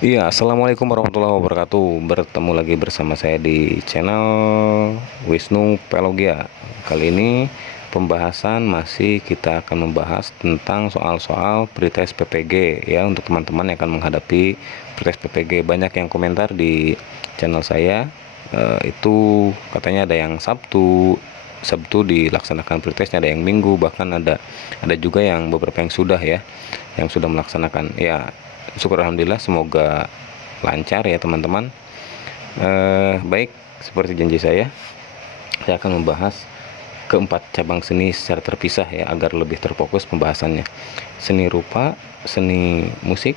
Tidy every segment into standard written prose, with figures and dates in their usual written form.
Iya, assalamualaikum warahmatullahi wabarakatuh. Bertemu lagi bersama saya di channel Wisnu Pelogia. Kali ini pembahasan kita akan membahas tentang soal-soal pretest PPG ya, untuk teman-teman yang akan menghadapi pretest PPG. Banyak yang komentar di channel saya, itu katanya ada yang Sabtu dilaksanakan pretestnya, ada yang Minggu, bahkan ada juga yang beberapa yang sudah melaksanakan ya. Syukur alhamdulillah, semoga lancar ya teman-teman. Baik, seperti janji saya akan membahas keempat cabang seni secara terpisah ya, agar lebih terfokus pembahasannya. Seni rupa, seni musik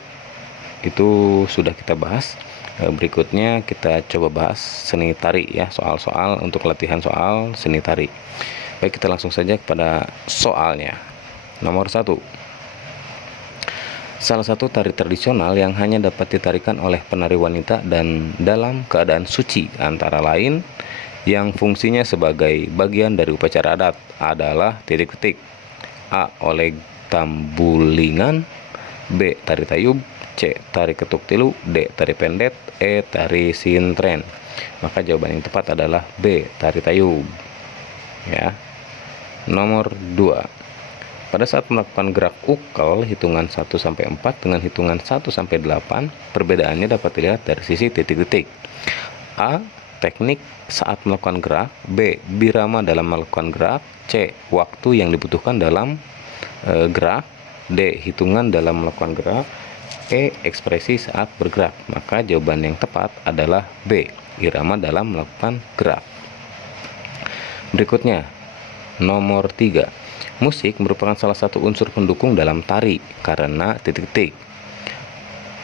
itu sudah kita bahas. Berikutnya kita coba bahas seni tari ya, soal-soal untuk latihan soal seni tari. Baik, kita langsung saja kepada soalnya. Nomor 1. Salah satu tari tradisional yang hanya dapat ditarikan oleh penari wanita dan dalam keadaan suci antara lain yang fungsinya sebagai bagian dari upacara adat adalah titik-titik. A. Oleh tambulingan, B. Tari tayub, C. Tari ketuk tilu, D. Tari pendet, E. Tari sintren. Maka jawaban yang tepat adalah B. Tari tayub ya. Nomor 2. Pada saat melakukan gerak ukel hitungan 1-4 dengan hitungan 1-8, perbedaannya dapat dilihat dari sisi titik-titik. A. Teknik saat melakukan gerak, B. Birama dalam melakukan gerak, C. Waktu yang dibutuhkan dalam gerak, D. Hitungan dalam melakukan gerak, E. Ekspresi saat bergerak. Maka jawaban yang tepat adalah B. Irama dalam melakukan gerak. Berikutnya, nomor 3. Musik merupakan salah satu unsur pendukung dalam tari karena titik-titik.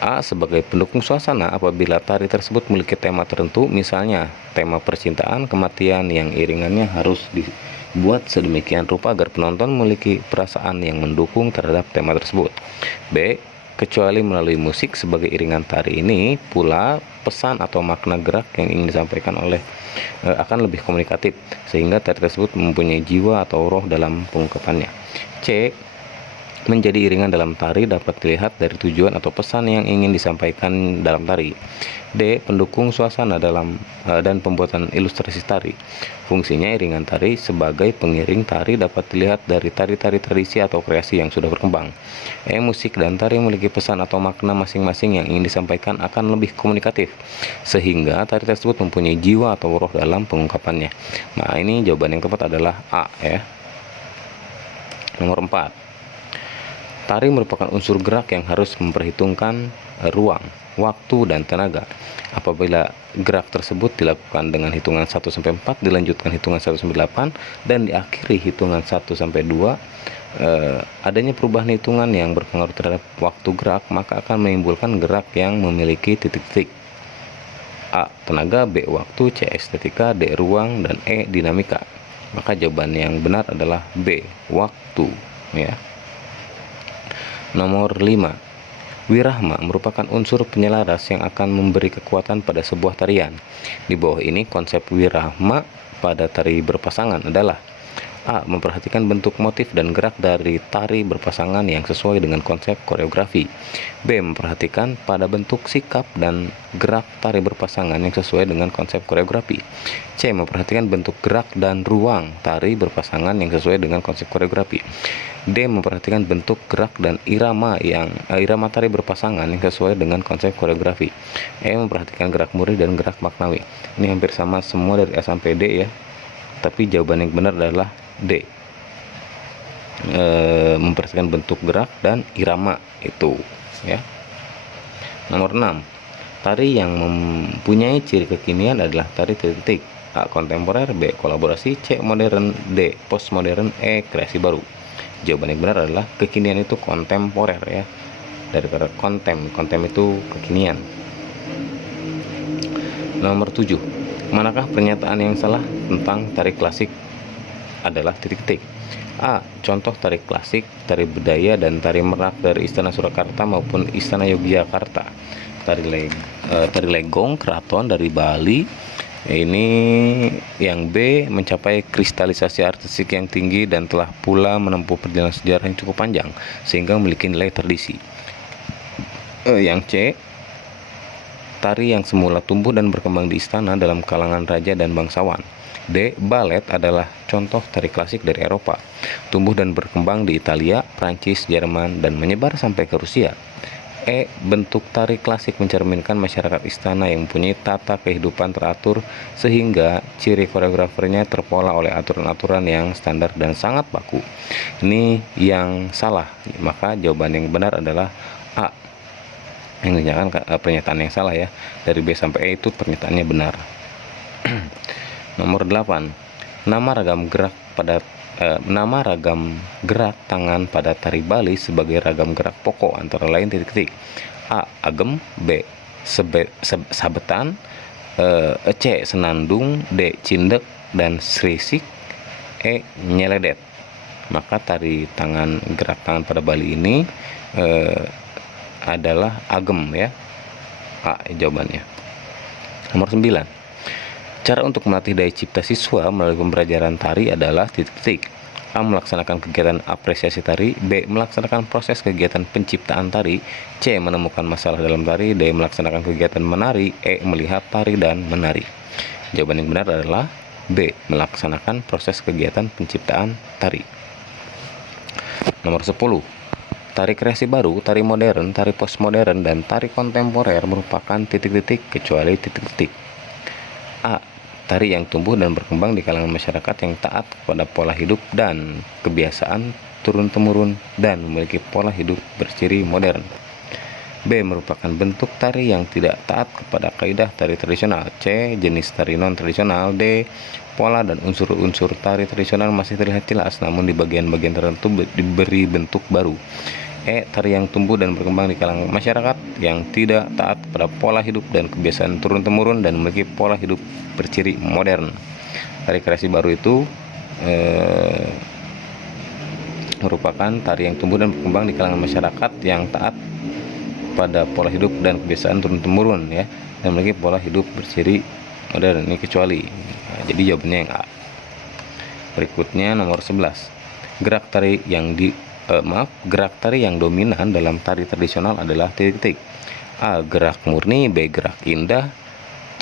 A. Sebagai pendukung suasana apabila tari tersebut memiliki tema tertentu, misalnya tema percintaan, kematian, yang iringannya harus dibuat sedemikian rupa agar penonton memiliki perasaan yang mendukung terhadap tema tersebut. B. Kecuali melalui musik sebagai iringan tari ini pula pesan atau makna gerak yang ingin disampaikan akan lebih komunikatif, sehingga tari tersebut mempunyai jiwa atau roh dalam pengungkapannya. C. Menjadi iringan dalam tari dapat dilihat dari tujuan atau pesan yang ingin disampaikan dalam tari. D. Pendukung suasana dan pembuatan ilustrasi tari. Fungsinya iringan tari sebagai pengiring tari dapat dilihat dari tari-tari tradisi atau kreasi yang sudah berkembang. E. Musik dan tari memiliki pesan atau makna masing-masing yang ingin disampaikan akan lebih komunikatif, sehingga tari tersebut mempunyai jiwa atau roh dalam pengungkapannya. Nah, ini jawaban yang tepat adalah A ya. Nomor 4. Tari merupakan unsur gerak yang harus memperhitungkan ruang, waktu, dan tenaga. Apabila gerak tersebut dilakukan dengan hitungan 1-4, dilanjutkan hitungan 1-8, dan diakhiri hitungan 1-2, adanya perubahan hitungan yang berpengaruh terhadap waktu gerak, maka akan menimbulkan gerak yang memiliki titik-titik. A. Tenaga, B. Waktu, C. Estetika, D. Ruang, dan E. Dinamika. Maka jawaban yang benar adalah B. Waktu ya. Nomor 5. Wirahma merupakan unsur penyelaras yang akan memberi kekuatan pada sebuah tarian. Di bawah ini konsep wirahma pada tari berpasangan adalah: A. Memperhatikan bentuk, motif, dan gerak dari tari berpasangan yang sesuai dengan konsep koreografi. B. Memperhatikan pada bentuk, sikap, dan gerak tari berpasangan yang sesuai dengan konsep koreografi. C. Memperhatikan bentuk, gerak, dan ruang tari berpasangan yang sesuai dengan konsep koreografi. D. Memperhatikan bentuk, gerak, dan irama tari berpasangan yang sesuai dengan konsep koreografi. E. Memperhatikan gerak murni dan gerak maknawi. Ini hampir sama semua dari A sampai D ya, tapi jawaban yang benar adalah D. Memperhatikan bentuk, gerak, dan irama itu ya. Nomor 6. Tari yang mempunyai ciri kekinian adalah tari titik-titik. A. Kontemporer, B. Kolaborasi, C. Modern, D. Postmodern, E. Kreasi baru. Jawaban yang benar adalah kekinian itu kontemporer ya, daripada kontem itu kekinian. Nomor 7. Manakah pernyataan yang salah tentang tari klasik? adalah titik-titik. A. Contoh tari klasik, tari budaya, dan tari merak dari Istana Surakarta maupun Istana Yogyakarta. Tari legong keraton dari Bali. Ini yang B, mencapai kristalisasi artistik yang tinggi dan telah pula menempuh perjalanan sejarah yang cukup panjang sehingga memiliki nilai tradisi. Yang C, tari yang semula tumbuh dan berkembang di istana dalam kalangan raja dan bangsawan. D. Balet adalah contoh tari klasik dari Eropa, tumbuh dan berkembang di Italia, Prancis, Jerman, dan menyebar sampai ke Rusia. E. Bentuk tari klasik mencerminkan masyarakat istana yang mempunyai tata kehidupan teratur sehingga ciri koreografernya terpola oleh aturan-aturan yang standar dan sangat baku. Ini yang salah, maka jawaban yang benar adalah A. Yang dinyatakan pernyataan yang salah ya. Dari B sampai E itu pernyataannya benar. Nomor 8. Nama ragam gerak tangan pada tari Bali sebagai ragam gerak pokok antara lain titik-titik. A. Agem. B. Sabetan. C. Senandung. D. Cindek. Dan Srisik. E. Nyeledet. Maka tari gerak tangan pada Bali ini adalah agem ya. A jawabannya. Nomor 9. Cara untuk melatih daya cipta siswa melalui pembelajaran tari adalah titik-titik. A. Melaksanakan kegiatan apresiasi tari. B. Melaksanakan proses kegiatan penciptaan tari. C. Menemukan masalah dalam tari. D. Melaksanakan kegiatan menari. E. Melihat tari dan menari. Jawaban yang benar adalah B. Melaksanakan proses kegiatan penciptaan tari. Nomor 10. Tari kreasi baru, tari modern, tari postmodern, dan tari kontemporer merupakan titik-titik kecuali titik-titik. A. Tari yang tumbuh dan berkembang di kalangan masyarakat yang taat kepada pola hidup dan kebiasaan turun-temurun dan memiliki pola hidup berciri modern. B. Merupakan bentuk tari yang tidak taat kepada kaidah tari tradisional. C. Jenis tari non-tradisional. D. Pola dan unsur-unsur tari tradisional masih terlihat jelas, namun di bagian-bagian tertentu diberi bentuk baru. E. Tari yang tumbuh dan berkembang di kalangan masyarakat yang tidak taat pada pola hidup dan kebiasaan turun-temurun dan memiliki pola hidup berciri modern. Tari kreasi baru itu merupakan tari yang tumbuh dan berkembang di kalangan masyarakat yang taat pada pola hidup dan kebiasaan turun-temurun ya, dan memiliki pola hidup berciri modern. Ini kecuali. Nah, jadi jawabannya yang A. Berikutnya nomor 11. Gerak tari yang dominan dalam tari tradisional adalah titik-titik. A. Gerak murni. B. Gerak indah.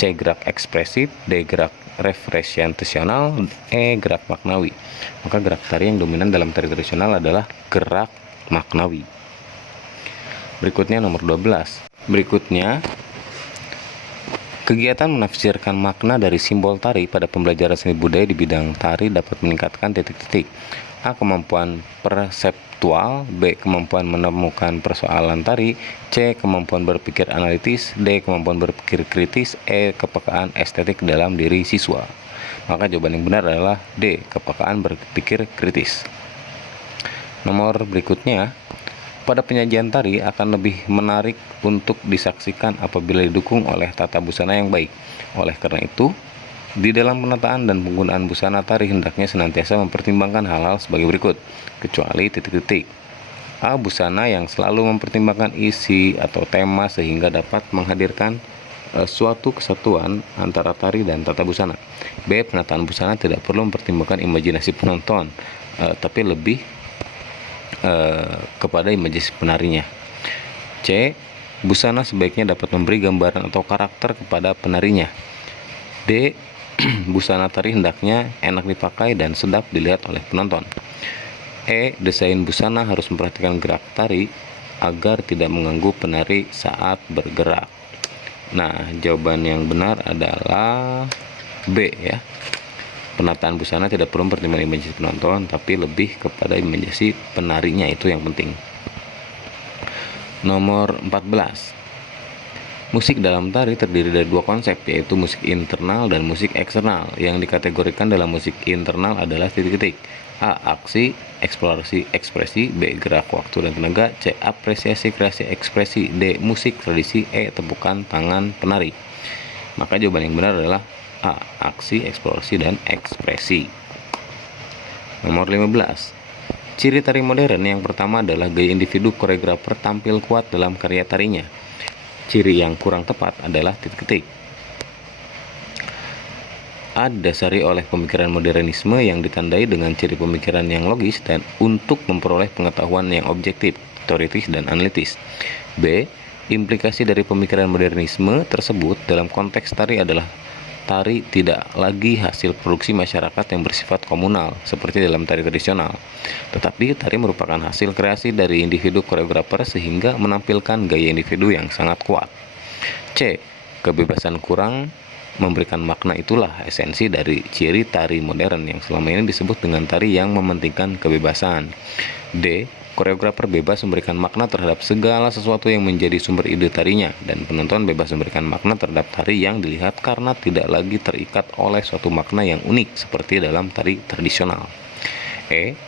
C. Gerak ekspresif. D. Gerak referensiasional. E. Gerak maknawi. Maka gerak tari yang dominan dalam tari tradisional adalah gerak maknawi. Berikutnya nomor 12. Berikutnya, kegiatan menafsirkan makna dari simbol tari pada pembelajaran seni budaya di bidang tari dapat meningkatkan titik-titik. A. Kemampuan perseptual. B. Kemampuan menemukan persoalan tari. C. Kemampuan berpikir analitis. D. Kemampuan berpikir kritis. E. Kepekaan estetik dalam diri siswa. Maka jawaban yang benar adalah D. Kepekaan berpikir kritis. Nomor berikutnya, pada penyajian tari akan lebih menarik untuk disaksikan apabila didukung oleh tata busana yang baik. Oleh karena itu, di dalam penataan dan penggunaan busana tari hendaknya senantiasa mempertimbangkan hal-hal sebagai berikut, kecuali titik-titik. A. Busana yang selalu mempertimbangkan isi atau tema sehingga dapat menghadirkan suatu kesatuan antara tari dan tata busana. B. Penataan busana tidak perlu mempertimbangkan imajinasi penonton, tapi lebih kepada imajinasi penarinya. C. Busana sebaiknya dapat memberi gambaran atau karakter kepada penarinya. D. Busana tari hendaknya enak dipakai dan sedap dilihat oleh penonton. E. Desain busana harus memperhatikan gerak tari agar tidak mengganggu penari saat bergerak. Nah, jawaban yang benar adalah B ya. Penataan busana tidak perlu mempertimbangkan imajinasi penonton, tapi lebih kepada imajinasi penarinya, itu yang penting. Nomor 14. Musik dalam tari terdiri dari dua konsep, yaitu musik internal dan musik eksternal. Yang dikategorikan dalam musik internal adalah titik-titik. A. Aksi, eksplorasi, ekspresi. B. Gerak, waktu, dan tenaga. C. Apresiasi, kreasi, ekspresi. D. Musik, tradisi. E. Tepukan tangan penari. Maka jawaban yang benar adalah A. Aksi, eksplorasi, dan ekspresi. Nomor 15. Ciri tari modern yang pertama adalah gaya individu koreografer tampil kuat dalam karya tarinya. Ciri yang kurang tepat adalah titik-titik. A didasari oleh pemikiran modernisme yang ditandai dengan ciri pemikiran yang logis dan untuk memperoleh pengetahuan yang objektif, teoritis, dan analitis. B. Implikasi dari pemikiran modernisme tersebut dalam konteks tari adalah tari tidak lagi hasil produksi masyarakat yang bersifat komunal seperti dalam tari tradisional, tetapi tari merupakan hasil kreasi dari individu koreografer sehingga menampilkan gaya individu yang sangat kuat. C. Kebebasan kurang memberikan makna, itulah esensi dari ciri tari modern yang selama ini disebut dengan tari yang mementingkan kebebasan. D. Koreografer bebas memberikan makna terhadap segala sesuatu yang menjadi sumber ide tarinya, dan penonton bebas memberikan makna terhadap tari yang dilihat karena tidak lagi terikat oleh suatu makna yang unik seperti dalam tari tradisional. E.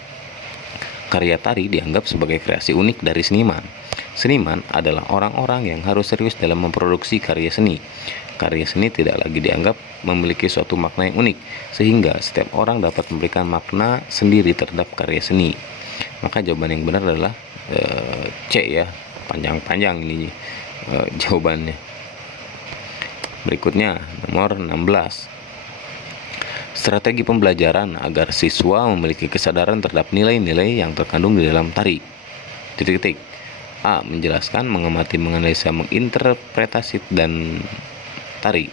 Karya tari dianggap sebagai kreasi unik dari seniman. Seniman adalah orang-orang yang harus serius dalam memproduksi karya seni. Karya seni tidak lagi dianggap memiliki suatu makna yang unik, sehingga setiap orang dapat memberikan makna sendiri terhadap karya seni. Maka jawaban yang benar adalah C ya, panjang-panjang ini jawabannya. Berikutnya nomor 16. Strategi pembelajaran agar siswa memiliki kesadaran terhadap nilai-nilai yang terkandung di dalam tari. Titik-titik. A. Menjelaskan, mengamati, menganalisa, menginterpretasi dan tari.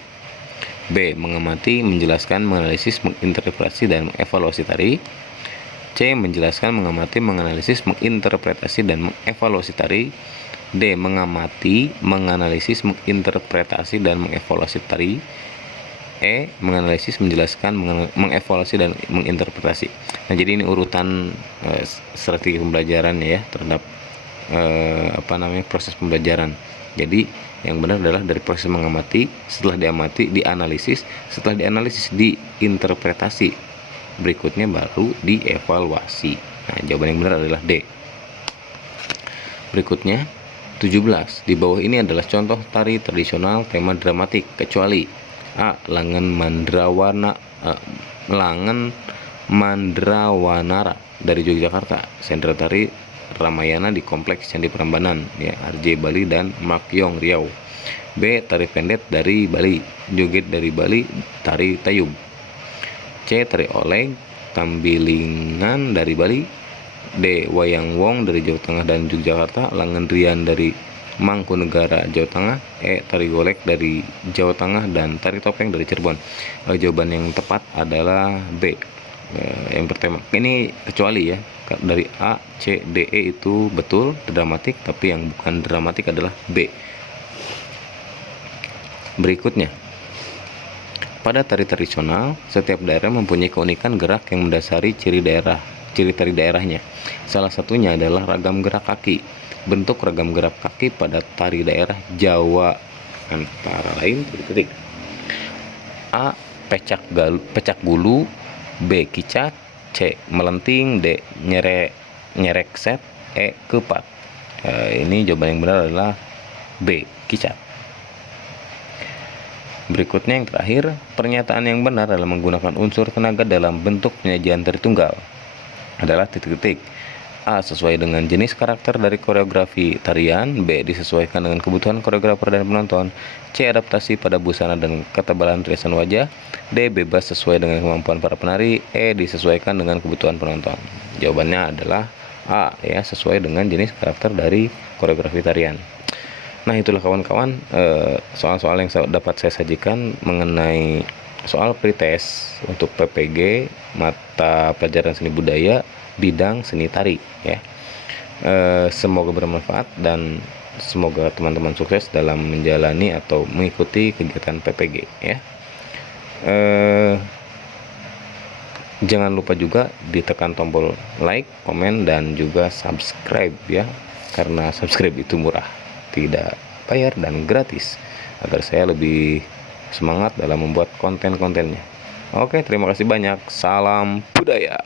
B. Mengamati, menjelaskan, menganalisis, menginterpretasi dan mengevaluasi tari. C. Menjelaskan, mengamati, menganalisis, menginterpretasi dan mengevaluasi tari. D. Mengamati, menganalisis, menginterpretasi dan mengevaluasi tari. E. Menganalisis, menjelaskan, mengevaluasi dan menginterpretasi. Nah, jadi ini urutan strategi pembelajaran ya terhadap proses pembelajaran. Jadi yang benar adalah dari proses mengamati, setelah diamati dianalisis, setelah dianalisis diinterpretasi, berikutnya baru dievaluasi. Nah, jawaban yang benar adalah D. Berikutnya 17. Di bawah ini adalah contoh tari tradisional tema dramatik kecuali A. Langen Mandrawanara dari Yogyakarta, sentra tari Ramayana di Kompleks Candi Prambanan ya, RJ Bali dan Makyong Riau. B. Tari pendet dari Bali, joget dari Bali, tari Tayub. C. Tari Oleng Tambilingan dari Bali. D. Wayang Wong dari Jawa Tengah dan Yogyakarta, Langen Rian dari Mangkunegara, Jawa Tengah. E. Tari Golek dari Jawa Tengah dan tari topeng dari Cirebon. Jawaban yang tepat adalah B. Yang pertama ini kecuali ya, dari A, C, D, E itu betul dramatik, tapi yang bukan dramatik adalah B. Berikutnya, pada tari tradisional setiap daerah mempunyai keunikan gerak yang mendasari ciri tari daerahnya. Salah satunya adalah ragam gerak kaki. Bentuk ragam gerak kaki pada tari daerah Jawa antara lain titik. A. Pecak gulu. B. Kicak. C. Melenting. D. Nyerek set. E. Kepat. Ini jawaban yang benar adalah B. Kicak. Berikutnya yang terakhir, pernyataan yang benar dalam menggunakan unsur tenaga dalam bentuk penyajian tari tunggal adalah titik-titik. A. Sesuai dengan jenis karakter dari koreografi tarian. B. Disesuaikan dengan kebutuhan koreografer dan penonton. C. Adaptasi pada busana dan ketebalan tulisan wajah. D. Bebas sesuai dengan kemampuan para penari. E. Disesuaikan dengan kebutuhan penonton. Jawabannya adalah A ya, sesuai dengan jenis karakter dari koreografi tarian. Nah, itulah kawan-kawan soal-soal yang dapat saya sajikan mengenai soal pretest untuk PPG mata pelajaran seni budaya bidang seni tari ya. Semoga bermanfaat dan semoga teman-teman sukses dalam menjalani atau mengikuti kegiatan PPG ya. Jangan lupa juga ditekan tombol like, komen, dan juga subscribe ya, karena subscribe itu murah, tidak bayar dan gratis, agar saya lebih semangat dalam membuat konten-kontennya. Oke, terima kasih banyak. Salam budaya.